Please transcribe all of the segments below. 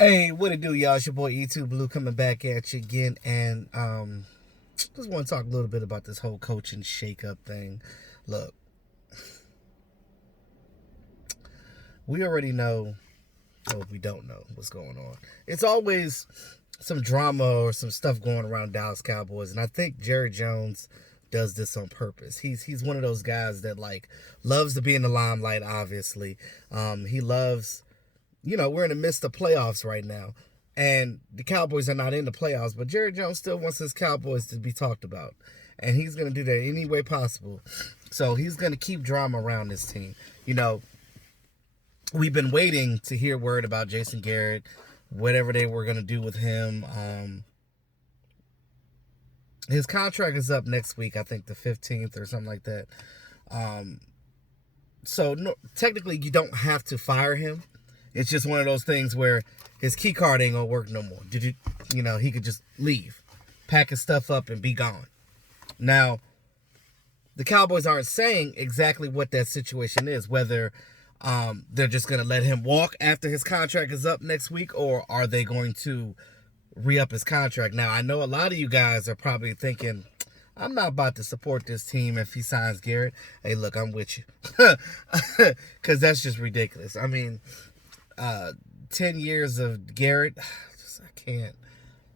Hey, what it do, y'all? It's your boy E2 Blue coming back at you again, and just want to talk a little bit about this whole coaching shakeup thing. Look, we already know, or we don't know what's going on. It's always some drama or some stuff going around Dallas Cowboys, and I think Jerry Jones does this on purpose. He's one of those guys that like loves to be in the limelight. Obviously, he loves. We're in the midst of playoffs right now, and the Cowboys are not in the playoffs, but Jerry Jones still wants his Cowboys to be talked about, and he's going to do that any way possible. So he's going to keep drama around this team. We've been waiting to hear word about Jason Garrett, whatever they were going to do with him. His contract is up next week, I think the 15th or something like that. So no, technically, you don't have to fire him. It's just one of those things where his key card ain't gonna work no more. He could just leave, pack his stuff up, and be gone. Now, the Cowboys aren't saying exactly what that situation is, whether they're just gonna let him walk after his contract is up next week, or are they going to re-up his contract? Now, I know a lot of you guys are probably thinking, I'm not about to support this team if he signs Garrett. Hey, look, I'm with you. Because that's just ridiculous. I mean, 10 years of Garrett,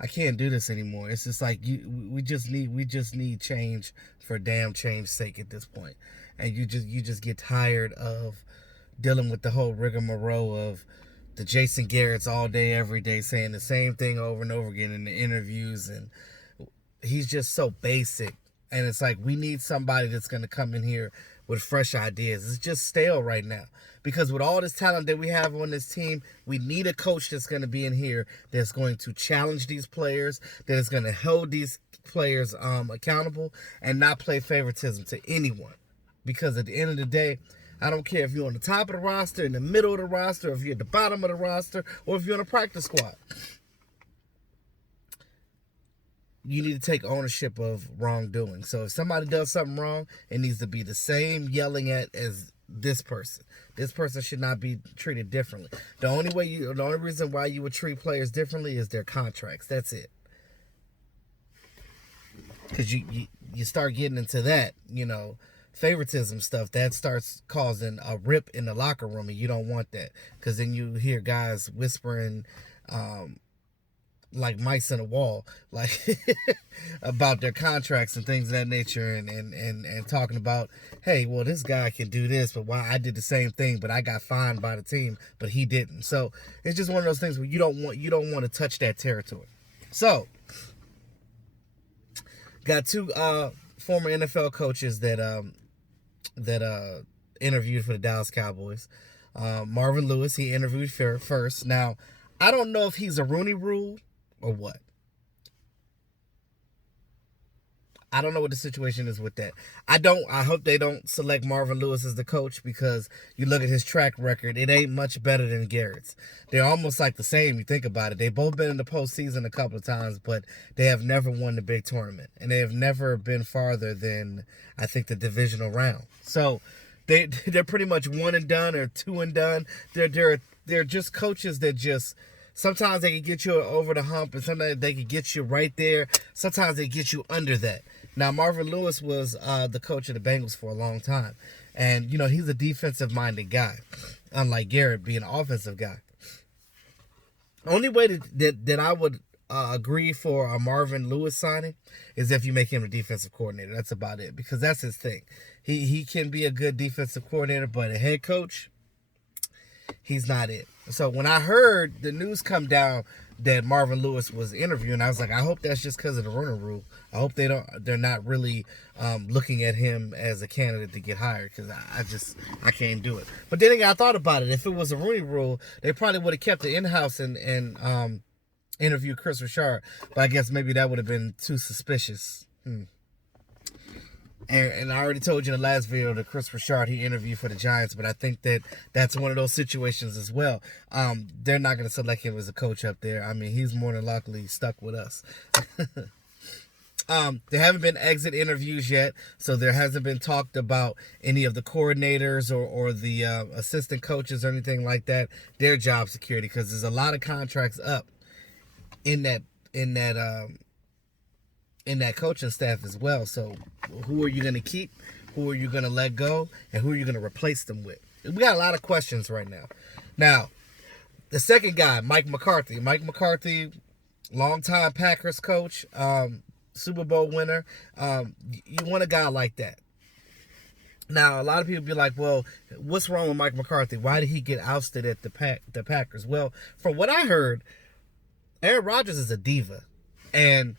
I can't do this anymore. It's just like we just need change for damn change's sake at this point. And you just get tired of dealing with the whole rigmarole of the Jason Garrett's all day, every day, saying the same thing over and over again in the interviews, and he's just so basic. And it's like, we need somebody that's going to come in here with fresh ideas. It's just stale right now. Because with all this talent that we have on this team, we need a coach that's going to be in here that's going to challenge these players, that is going to hold these players accountable, and not play favoritism to anyone. Because at the end of the day, I don't care if you're on the top of the roster, in the middle of the roster, if you're at the bottom of the roster, or if you're on a practice squad. You need to take ownership of wrongdoing. So if somebody does something wrong, it needs to be the same yelling at as this person. This person should not be treated differently. The only reason why you would treat players differently is their contracts. That's it. Because you start getting into that, favoritism stuff, that starts causing a rip in the locker room, and you don't want that. Because then you hear guys whispering, like mice in a wall, like about their contracts and things of that nature, and talking about, hey, well, this guy can do this, but why I did the same thing, but I got fined by the team, but he didn't. So it's just one of those things where you don't want to touch that territory. So got two former NFL coaches that interviewed for the Dallas Cowboys. Marvin Lewis, he interviewed first. Now, I don't know if he's a Rooney Rule or what. I don't know what the situation is with that. I hope they don't select Marvin Lewis as the coach, because you look at his track record, it ain't much better than Garrett's. They're almost like the same, you think about it. They've both been in the postseason a couple of times, but they have never won the big tournament. And they have never been farther than, I think, the divisional round. So they're pretty much one and done or two and done. They're just coaches that just, sometimes they can get you over the hump, and sometimes they can get you right there. Sometimes they get you under that. Now, Marvin Lewis was the coach of the Bengals for a long time. And, he's a defensive-minded guy, unlike Garrett being an offensive guy. Only way that I would agree for a Marvin Lewis signing is if you make him a defensive coordinator. That's about it, because that's his thing. He can be a good defensive coordinator, but a head coach, he's not it. So when I heard the news come down that Marvin Lewis was interviewing, I was like, I hope that's just because of the Rooney Rule. I hope they're not really looking at him as a candidate to get hired, because I can't do it. But then again, I thought about it. If it was a Rooney Rule, they probably would have kept it in-house and interviewed Chris Richard. But I guess maybe that would have been too suspicious. And I already told you in the last video that Chris Richard, he interviewed for the Giants, but I think that's one of those situations as well. They're not going to select him as a coach up there. I mean, he's more than likely stuck with us. There haven't been exit interviews yet, so there hasn't been talked about any of the coordinators or the assistant coaches or anything like that, their job security, because there's a lot of contracts up in that coaching staff as well. So who are you going to keep? Who are you going to let go? And who are you going to replace them with? We got a lot of questions right now. Now, the second guy, Mike McCarthy. Mike McCarthy, longtime Packers coach, Super Bowl winner. You want a guy like that. Now, a lot of people be like, well, what's wrong with Mike McCarthy? Why did he get ousted at the Packers? Well, from what I heard, Aaron Rodgers is a diva. And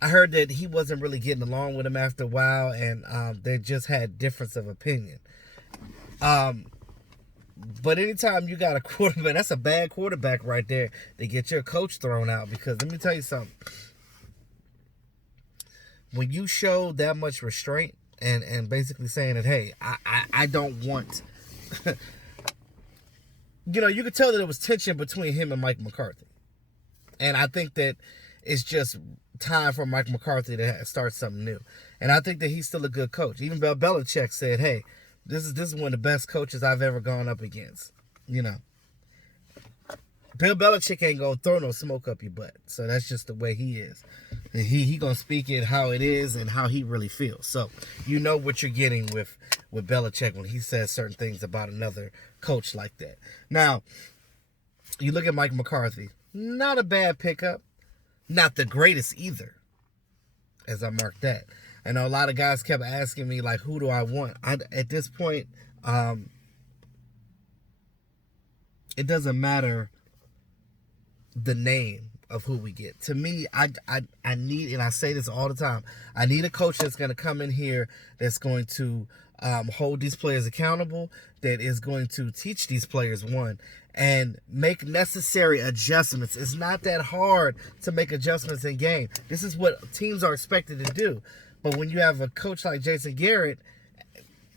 I heard that he wasn't really getting along with him after a while, and they just had difference of opinion. But anytime you got a quarterback, that's a bad quarterback right there. They get your coach thrown out, because let me tell you something. When you show that much restraint and basically saying that, hey, I don't want, you could tell that there was tension between him and Mike McCarthy. And I think that it's just time for Mike McCarthy to start something new. And I think that he's still a good coach. Even Bill Belichick said, hey, this is one of the best coaches I've ever gone up against. Bill Belichick ain't going to throw no smoke up your butt. So that's just the way he is. He going to speak it how it is and how he really feels. So you know what you're getting with Belichick when he says certain things about another coach like that. Now, you look at Mike McCarthy. Not a bad pickup. Not the greatest either, as I marked that. I know a lot of guys kept asking me, like, who do I want? At this point, it doesn't matter the name of who we get. To me, I need, and I say this all the time, I need a coach that's going to come in here that's going to hold these players accountable, that is going to teach these players, one, and make necessary adjustments. It's not that hard to make adjustments in game. This is what teams are expected to do. But when you have a coach like Jason Garrett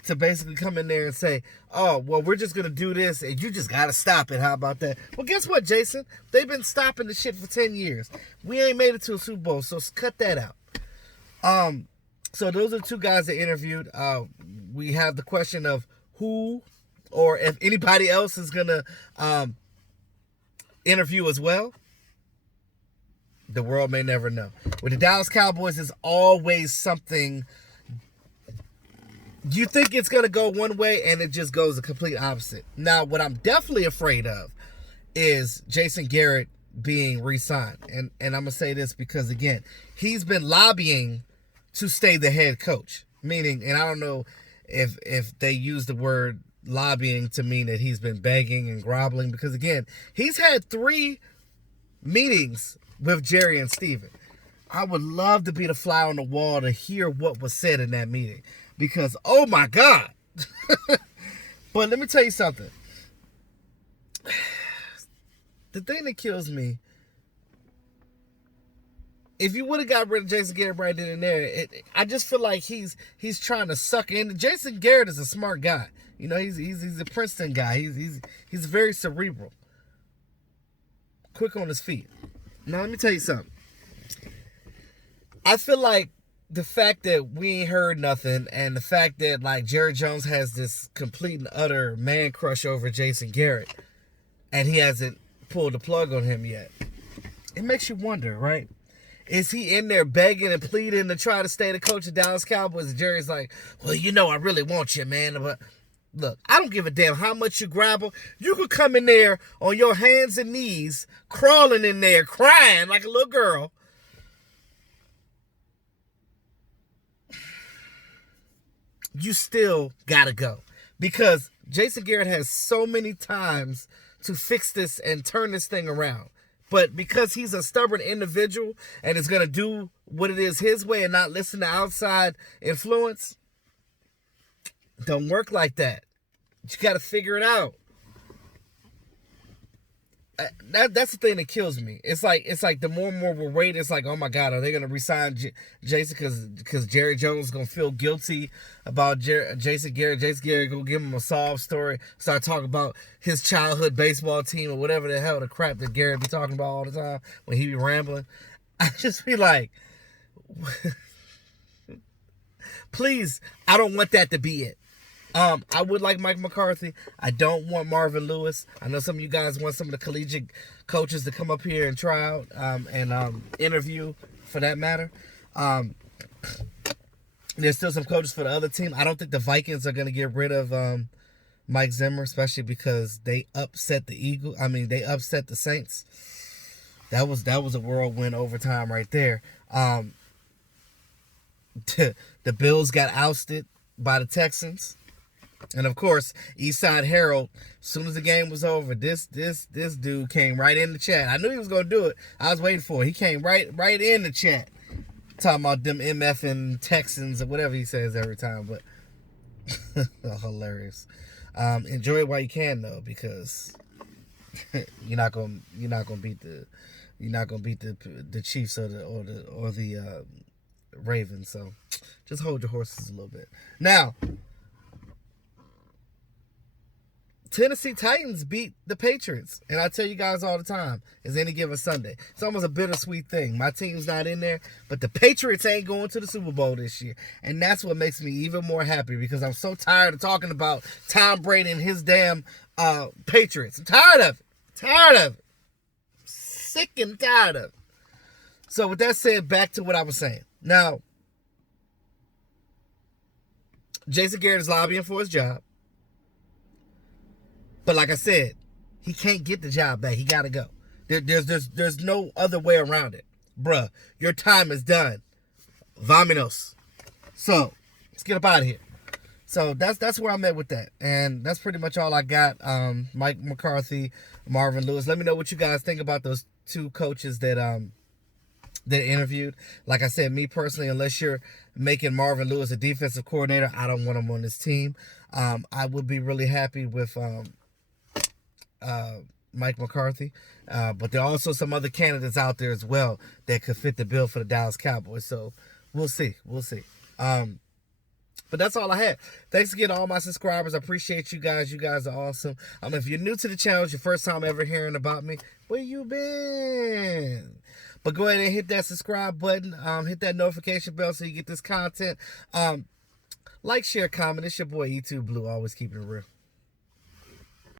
to basically come in there and say, oh, well, we're just going to do this and you just got to stop it. How about that? Well, guess what, Jason? They've been stopping the shit for 10 years. We ain't made it to a Super Bowl, so cut that out. So those are the two guys that interviewed. We have the question of who or if anybody else is going to interview as well. The world may never know. With the Dallas Cowboys, there's always something. You think it's going to go one way, and it just goes the complete opposite. Now, what I'm definitely afraid of is Jason Garrett being re-signed. And I'm going to say this because, again, he's been lobbying to stay the head coach. Meaning, and I don't know if they use the word lobbying to mean that he's been begging and groveling. Because, again, he's had 3 meetings with Jerry and Steven. I would love to be the fly on the wall to hear what was said in that meeting. Because, oh my God. But let me tell you something. The thing that kills me, if you would have got rid of Jason Garrett right then and there, I just feel like he's trying to suck in. Jason Garrett is a smart guy. He's a Princeton guy. He's very cerebral. Quick on his feet. Now, let me tell you something. I feel like the fact that we ain't heard nothing and the fact that, like, Jerry Jones has this complete and utter man crush over Jason Garrett and he hasn't pulled the plug on him yet, it makes you wonder, right? Is he in there begging and pleading to try to stay the coach of Dallas Cowboys? And Jerry's like, well, I really want you, man. But look, I don't give a damn how much you grapple. You could come in there on your hands and knees, crawling in there, crying like a little girl. You still gotta go. Because Jason Garrett has so many times to fix this and turn this thing around. But because he's a stubborn individual and is going to do what it is his way and not listen to outside influence, don't work like that. You got to figure it out. That's the thing that kills me. It's like the more and more we're waiting, it's like, oh my God, are they going to resign Jason because Jerry Jones is going to feel guilty about Jason Garrett? Jason Garrett going to give him a sob story, start talking about his childhood baseball team or whatever the hell the crap that Garrett be talking about all the time when he be rambling. I just be like, Please, I don't want that to be it. I would like Mike McCarthy. I don't want Marvin Lewis. I know some of you guys want some of the collegiate coaches to come up here and try out and interview, for that matter. There's still some coaches for the other team. I don't think the Vikings are going to get rid of Mike Zimmer, especially because they upset they upset the Saints. That was a whirlwind overtime right there. The Bills got ousted by the Texans. And of course, Eastside Herald, as soon as the game was over, this dude came right in the chat. I knew he was gonna do it. I was waiting for it. He came right in the chat. Talking about them MF and Texans or whatever he says every time, but hilarious. Enjoy it while you can though, because you're not gonna beat the Chiefs or the Ravens. So just hold your horses a little bit. Now, Tennessee Titans beat the Patriots. And I tell you guys all the time, it's any given Sunday. It's almost a bittersweet thing. My team's not in there, but the Patriots ain't going to the Super Bowl this year. And that's what makes me even more happy, because I'm so tired of talking about Tom Brady and his damn Patriots. I'm tired of it. Sick and tired of it. So with that said, back to what I was saying. Now, Jason Garrett is lobbying for his job. But like I said, he can't get the job back. He got to go. There's no other way around it. Bruh, your time is done. Vámonos. So, let's get up out of here. So, that's where I'm at with that. And that's pretty much all I got. Mike McCarthy, Marvin Lewis. Let me know what you guys think about those two coaches that interviewed. Like I said, me personally, unless you're making Marvin Lewis a defensive coordinator, I don't want him on this team. I would be really happy with Mike McCarthy, but there are also some other candidates out there as well that could fit the bill for the Dallas Cowboys. So we'll see. But that's all I had. Thanks again to all my subscribers. I appreciate you guys. You guys are awesome. If you're new to the channel, it's your first time ever hearing about me, where you been? But go ahead and hit that subscribe button. Hit that notification bell so you get this content. Like, share, comment. It's your boy E2 Blue, always keeping it real.